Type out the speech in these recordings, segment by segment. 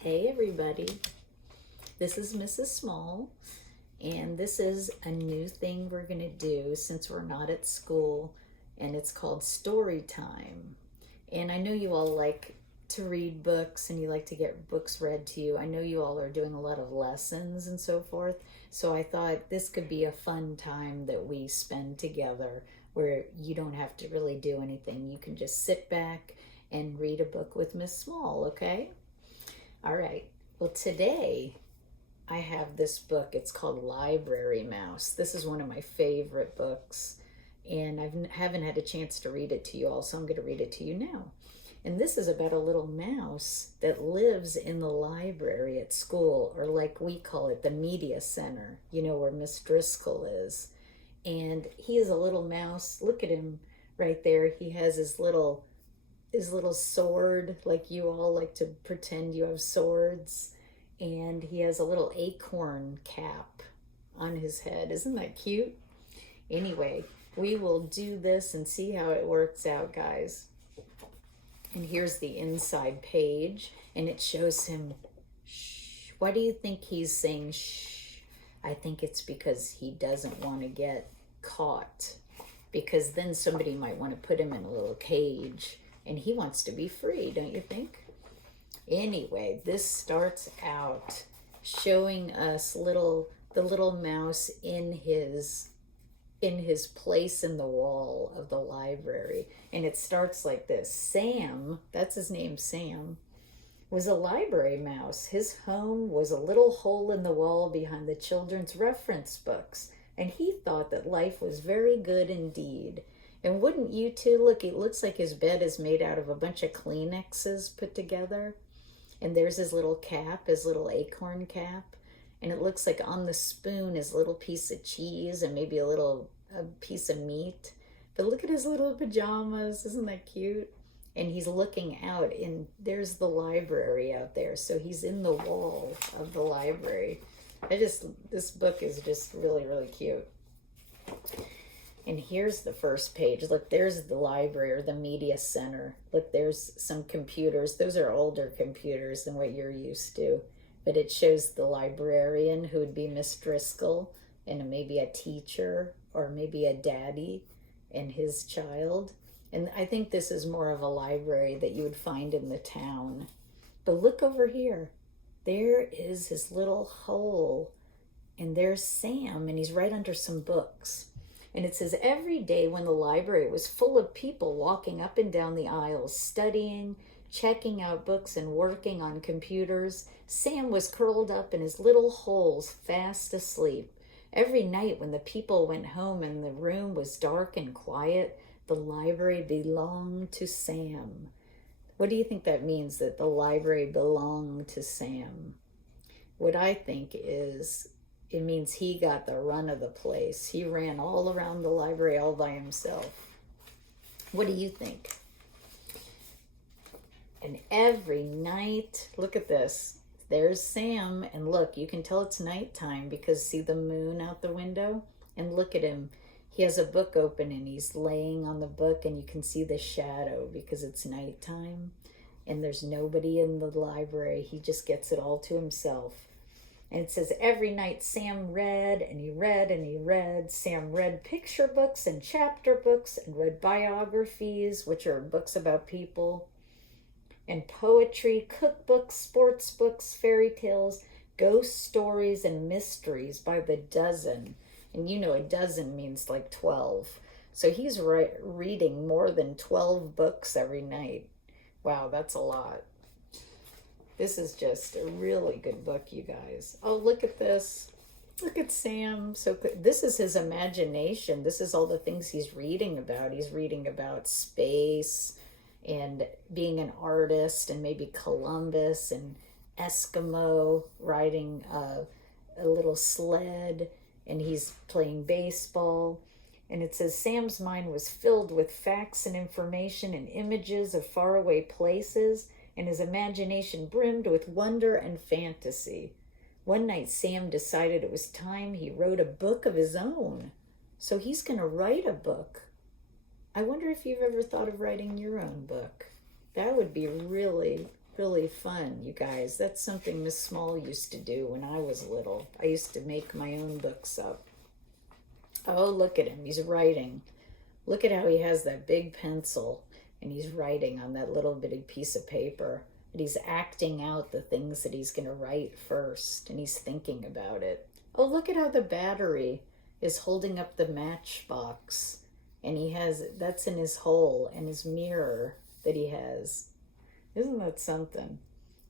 Hey everybody, this is Mrs. Small, and this is a new thing we're going to do since we're not at school, and it's called story time. And I know you all like to read books and you like to get books read to you. I know you all are doing a lot of lessons and so forth, so I thought this could be a fun time that we spend together where you don't have to really do anything. You can just sit back and read a book with Miss Small, okay? All right. Well, today I have this book. It's called Library Mouse. This is one of my favorite books, and I haven't had a chance to read it to you all, so I'm going to read it to you now. And this is about a little mouse that lives in the library at school, or like we call it, the media center, where Miss Driscoll is. And he is a little mouse. Look at him right there. He has his little sword, like you all like to pretend you have swords, and he has a little acorn cap on his head. Isn't that cute? Anyway, we will do this and see how it works out, guys. And here's the inside page, and it shows him shh. Why do you think he's saying shh? I think it's because he doesn't want to get caught, because then somebody might want to put him in a little cage, and he wants to be free, don't you think? Anyway, this starts out showing us the little mouse in his place in the wall of the library. And it starts like this. Sam, that's his name, Sam, was a library mouse. His home was a little hole in the wall behind the children's reference books, and he thought that life was very good indeed. And wouldn't you too? Look, it looks like his bed is made out of a bunch of Kleenexes put together. And there's his little cap, his little acorn cap. And it looks like on the spoon is a little piece of cheese and maybe a piece of meat. But look at his little pajamas. Isn't that cute? And he's looking out, and there's the library out there. So he's in the wall of the library. This book is just really, really cute. And here's the first page. Look, there's the library or the media center. Look, there's some computers. Those are older computers than what you're used to. But it shows the librarian, who would be Miss Driscoll, and maybe a teacher or maybe a daddy and his child. And I think this is more of a library that you would find in the town. But look over here. There is his little hole. And there's Sam, and he's right under some books. And it says, every day when the library was full of people walking up and down the aisles, studying, checking out books, and working on computers, Sam was curled up in his little holes, fast asleep. Every night when the people went home and the room was dark and quiet, the library belonged to Sam. What do you think that means, that the library belonged to Sam? What I think is, it means he got the run of the place. He ran all around the library all by himself. What do you think? And every night, look at this. There's Sam, and look, you can tell it's nighttime because see the moon out the window? And look at him. He has a book open and he's laying on the book, and you can see the shadow because it's nighttime. And there's nobody in the library. He just gets it all to himself. And it says, every night Sam read, and he read, and he read. Sam read picture books and chapter books, and read biographies, which are books about people, and poetry, cookbooks, sports books, fairy tales, ghost stories, and mysteries by the dozen. And you know a dozen means like 12. So he's reading more than 12 books every night. Wow, that's a lot. This is just a really good book, you guys. Oh, look at this. Look at Sam. So this is his imagination. This is all the things he's reading about. He's reading about space and being an artist, and maybe Columbus and Eskimo riding a little sled, and he's playing baseball. And it says Sam's mind was filled with facts and information and images of faraway places, and his imagination brimmed with wonder and fantasy. One night, Sam decided it was time he wrote a book of his own. So he's going to write a book. I wonder if you've ever thought of writing your own book. That would be really really fun, you guys. That's something Miss Small used to do when I was little. I used to make my own books up. Oh, look at him. He's writing. Look at how he has that big pencil and he's writing on that little bitty piece of paper. And he's acting out the things that he's going to write first, and he's thinking about it. Oh, look at how the battery is holding up the matchbox. And he has, that's in his hole and his mirror that he has. Isn't that something?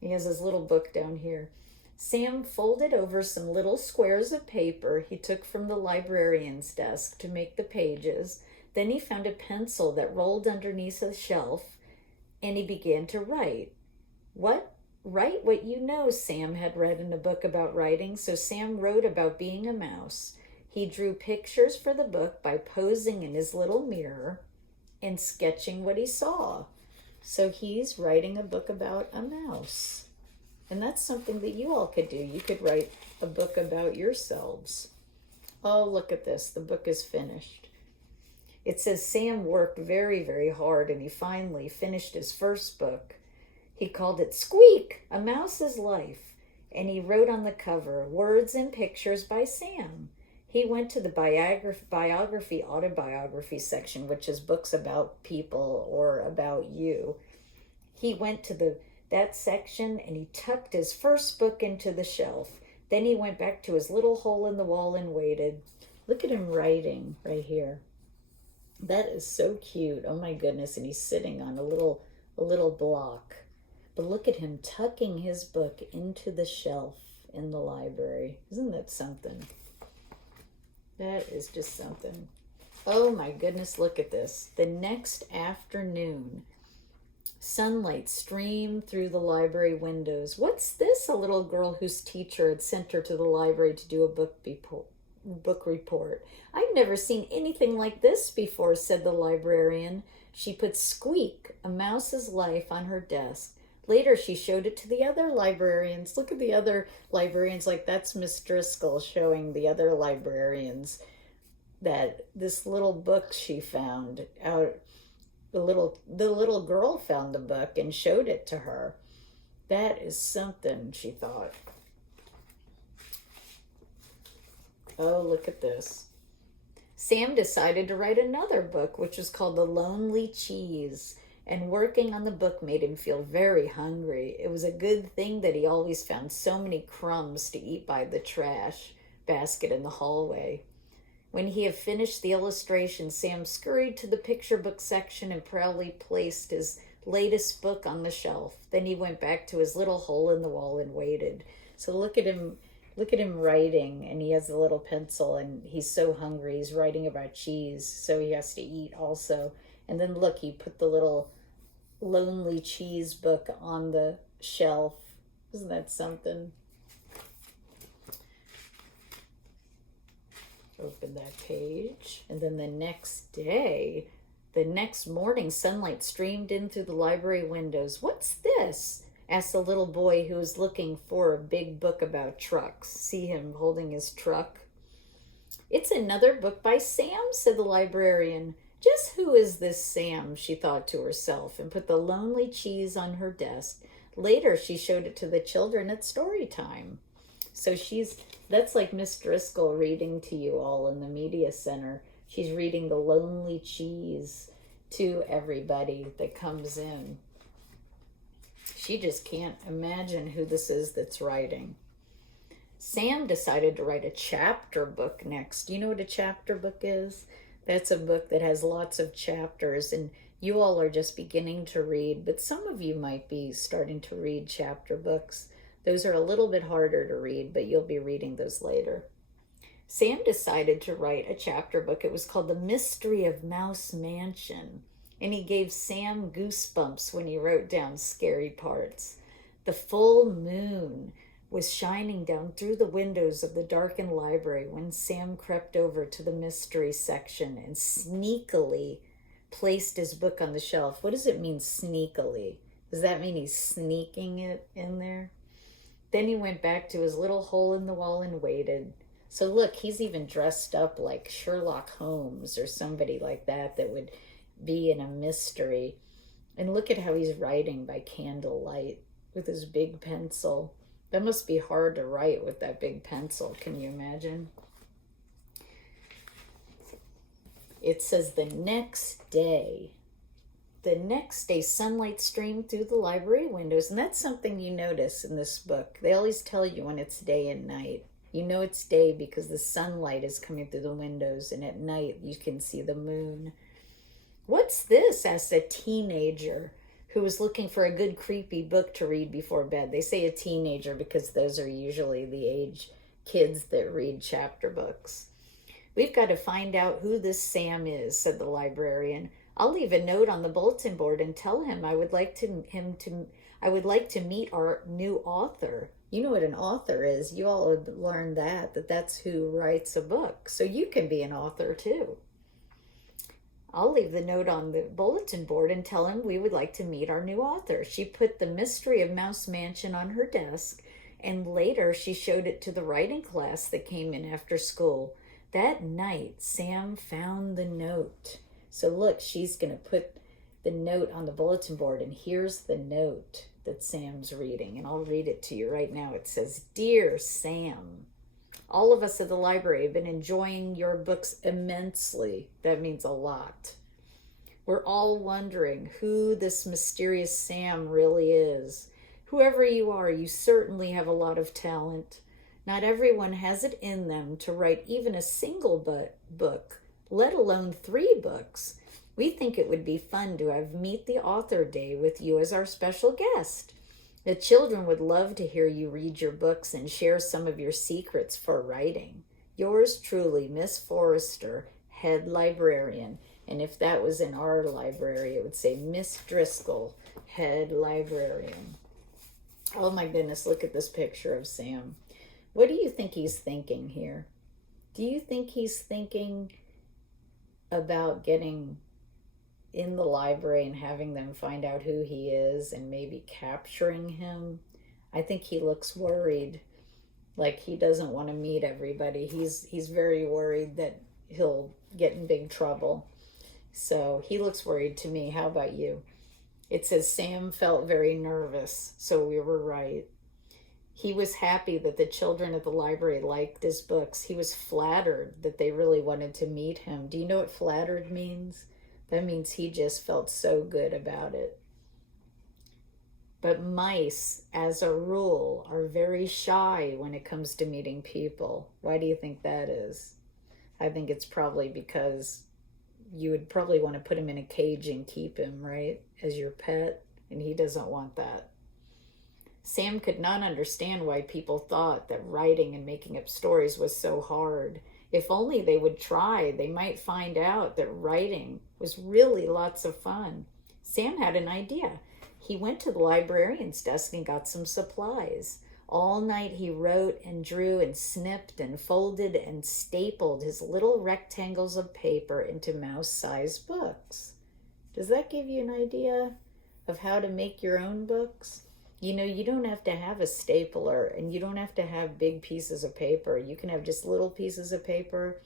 He has his little book down here. Sam folded over some little squares of paper he took from the librarian's desk to make the pages. Then he found a pencil that rolled underneath a shelf, and he began to write. What? Write what you know, Sam had read in a book about writing, so Sam wrote about being a mouse. He drew pictures for the book by posing in his little mirror and sketching what he saw. So he's writing a book about a mouse. And that's something that you all could do. You could write a book about yourselves. Oh, look at this. The book is finished. It says Sam worked very, very hard, and he finally finished his first book. He called it Squeak, A Mouse's Life, and he wrote on the cover, Words and Pictures by Sam. He went to the autobiography section, which is books about people or about you. He went to that section and he tucked his first book into the shelf. Then he went back to his little hole in the wall and waited. Look at him writing right here. That is so cute. Oh my goodness. And he's sitting on a little block. But look at him tucking his book into the shelf in the library. Isn't that something? That is just something. Oh my goodness, look at this. The next afternoon, sunlight streamed through the library windows. What's this? A little girl whose teacher had sent her to the library to do a book report. I've never seen anything like this before, said the librarian. She put Squeak, A Mouse's Life, on her desk. Later, she showed it to the other librarians. Look at the other librarians, like that's Miss Driscoll showing the other librarians that this little book she found out. The little girl found the book and showed it to her. That is something, she thought. Oh, look at this. Sam decided to write another book, which was called The Lonely Cheese. And working on the book made him feel very hungry. It was a good thing that he always found so many crumbs to eat by the trash basket in the hallway. When he had finished the illustration, Sam scurried to the picture book section and proudly placed his latest book on the shelf. Then he went back to his little hole in the wall and waited. So look at him writing, and he has a little pencil, and he's so hungry. He's writing about cheese, so he has to eat also. And then look, he put the little Lonely Cheese book on the shelf. Isn't that something? Open that page. And then the next morning, sunlight streamed in through the library windows. What's this? Asked the little boy who was looking for a big book about trucks. See him holding his truck? It's another book by Sam, said the librarian. Just who is this Sam, she thought to herself, and put the Lonely Cheese on her desk. Later, she showed it to the children at story time. So that's like Miss Driscoll reading to you all in the media center. She's reading The Lonely Cheese to everybody that comes in. She just can't imagine who this is that's writing. Sam decided to write a chapter book next. Do you know what a chapter book is? That's a book that has lots of chapters, and you all are just beginning to read, but some of you might be starting to read chapter books. Those are a little bit harder to read, but you'll be reading those later. Sam decided to write a chapter book. It was called The Mystery of Mouse Mansion, and he gave Sam goosebumps when he wrote down scary parts. The full moon was shining down through the windows of the darkened library when Sam crept over to the mystery section and sneakily placed his book on the shelf. What does it mean, sneakily? Does that mean he's sneaking it in there? Then he went back to his little hole in the wall and waited. So look, he's even dressed up like Sherlock Holmes or somebody like that would be in a mystery. And look at how he's writing by candlelight. with his big pencil. That must be hard to write with that big pencil. Can you imagine? It says the next day. The next day, sunlight streamed through the library windows. And that's something you notice in this book. They always tell you when it's day and night. You know it's day because the sunlight is coming through the windows. And at night, you can see the moon. "What's this?" asked a teenager who was looking for a good creepy book to read before bed. They say a teenager because those are usually the age kids that read chapter books. "We've got to find out who this Sam is," said the librarian. "I'll leave a note on the bulletin board and tell him I would like to meet our new author." You know what an author is. You all have learned that's who writes a book. So you can be an author too. "I'll leave the note on the bulletin board and tell him we would like to meet our new author." She put The Mystery of Mouse Mansion on her desk, and later she showed it to the writing class that came in after school. That night, Sam found the note. So look, she's going to put the note on the bulletin board, and here's the note that Sam's reading, and I'll read it to you right now. It says, "Dear Sam, all of us at the library have been enjoying your books immensely." That means a lot. "We're all wondering who this mysterious Sam really is. Whoever you are, you certainly have a lot of talent. Not everyone has it in them to write even a single book, let alone 3 books. We think it would be fun to have Meet the Author Day with you as our special guest. The children would love to hear you read your books and share some of your secrets for writing. Yours truly, Miss Forrester, Head Librarian." And if that was in our library, it would say Miss Driscoll, Head Librarian. Oh my goodness, look at this picture of Sam. What do you think he's thinking here? Do you think he's thinking about getting in the library and having them find out who he is and maybe capturing him? I think he looks worried, like he doesn't want to meet everybody. He's very worried that he'll get in big trouble. So he looks worried to me. How about you? It says Sam felt very nervous, so we were right. He was happy that the children at the library liked his books. He was flattered that they really wanted to meet him. Do you know what flattered means? That means he just felt so good about it. But mice, as a rule, are very shy when it comes to meeting people. Why do you think that is? I think it's probably because you would probably want to put him in a cage and keep him, right, as your pet, and he doesn't want that. Sam could not understand why people thought that writing and making up stories was so hard. If only they would try, they might find out that writing was really lots of fun. Sam had an idea. He went to the librarian's desk and got some supplies. All night he wrote and drew and snipped and folded and stapled his little rectangles of paper into mouse-sized books. Does that give you an idea of how to make your own books? You know, you don't have to have a stapler and you don't have to have big pieces of paper. You can have just little pieces of paper,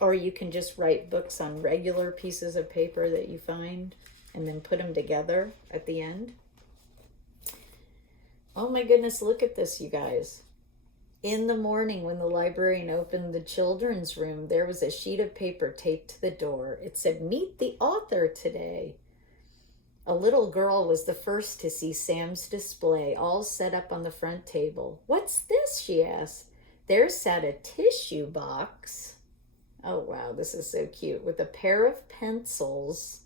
or you can just write books on regular pieces of paper that you find and then put them together at the end. Oh my goodness, look at this, you guys. In the morning, when the librarian opened the children's room, there was a sheet of paper taped to the door. It said, "Meet the author today." A little girl was the first to see Sam's display, all set up on the front table. "What's this?" she asked. There sat a tissue box. Oh, wow, this is so cute. With a pair of pencils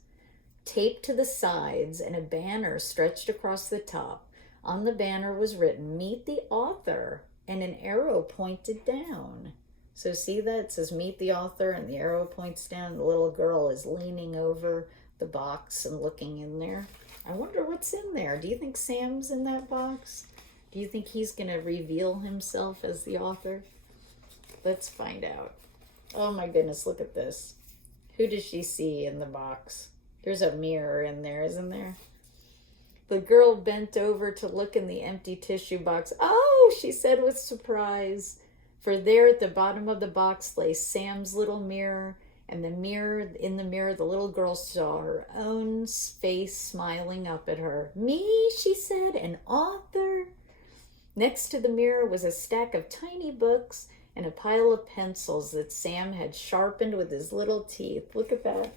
taped to the sides and a banner stretched across the top. On the banner was written, "Meet the author," and an arrow pointed down. So see that? It says, "Meet the author," and the arrow points down. The little girl is leaning over the box and looking in there. I wonder what's in there. Do you think Sam's in that box? Do you think he's going to reveal himself as the author? Let's find out. Oh my goodness, look at this. Who does she see in the box? There's a mirror in there, isn't there? The girl bent over to look in the empty tissue box. "Oh," she said with surprise. For there at the bottom of the box lay Sam's little mirror, And in the mirror, the little girl saw her own face smiling up at her. "Me," she said, "an author?" Next to the mirror was a stack of tiny books and a pile of pencils that Sam had sharpened with his little teeth. Look at that.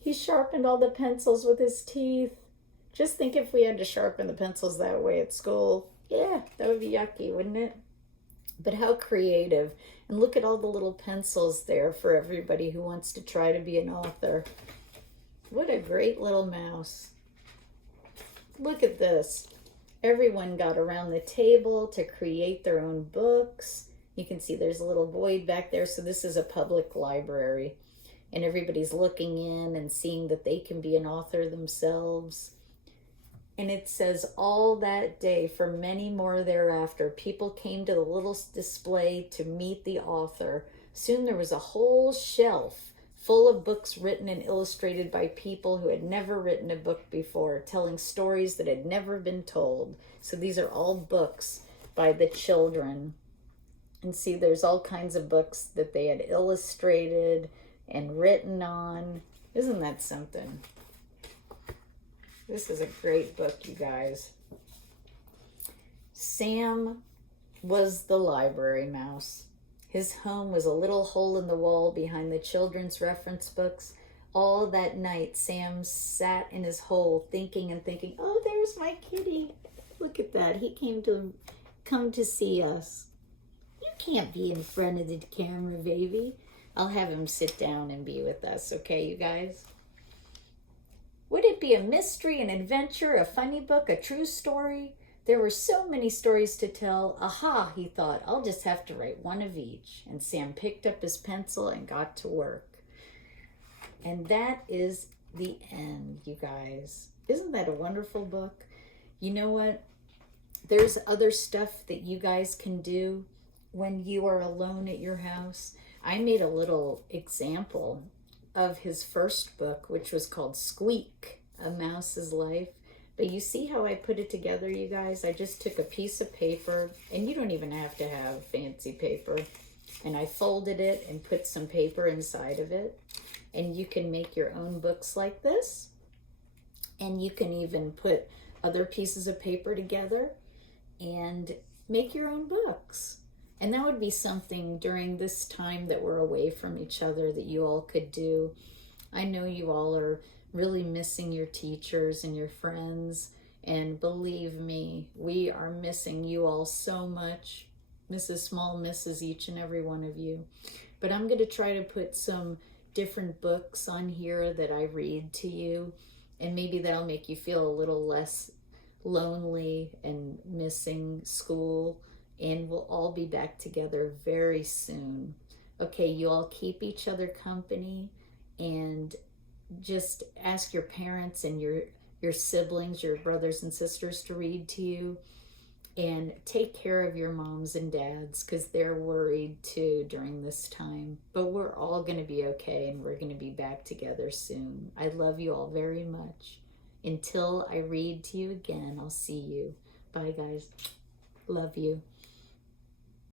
He sharpened all the pencils with his teeth. Just think if we had to sharpen the pencils that way at school. Yeah, that would be yucky, wouldn't it? But how creative. And look at all the little pencils there for everybody who wants to try to be an author. What a great little mouse. Look at this. Everyone got around the table to create their own books. You can see there's a little void back there. So this is a public library. And everybody's looking in and seeing that they can be an author themselves. And it says, all that day, for many more thereafter, people came to the little display to meet the author. Soon there was a whole shelf full of books written and illustrated by people who had never written a book before, telling stories that had never been told. So these are all books by the children. And see, there's all kinds of books that they had illustrated and written on. Isn't that something? This is a great book, you guys. Sam was the library mouse. His home was a little hole in the wall behind the children's reference books. All that night, Sam sat in his hole thinking and thinking, "Oh, there's my kitty. Look at that. He come to see us. You can't be in front of the camera, baby." I'll have him sit down and be with us, okay, you guys? Would it be a mystery, an adventure, a funny book, a true story? There were so many stories to tell. Aha, he thought, I'll just have to write one of each. And Sam picked up his pencil and got to work. And that is the end, you guys. Isn't that a wonderful book? You know what? There's other stuff that you guys can do when you are alone at your house. I made a little example of his first book, which was called Squeak, A Mouse's Life. But you see how I put it together, you guys? I just took a piece of paper, and you don't even have to have fancy paper, and I folded it and put some paper inside of it. And you can make your own books like this, and you can even put other pieces of paper together and make your own books. And that would be something during this time that we're away from each other that you all could do. I know you all are really missing your teachers and your friends. And believe me, we are missing you all so much. Mrs. Small misses each and every one of you. But I'm going to try to put some different books on here that I read to you. And maybe that'll make you feel a little less lonely and missing school. And we'll all be back together very soon. Okay, you all keep each other company, and just ask your parents and your siblings, your brothers and sisters to read to you. And take care of your moms and dads, because they're worried too during this time. But we're all going to be okay, and we're going to be back together soon. I love you all very much. Until I read to you again, I'll see you. Bye, guys. Love you.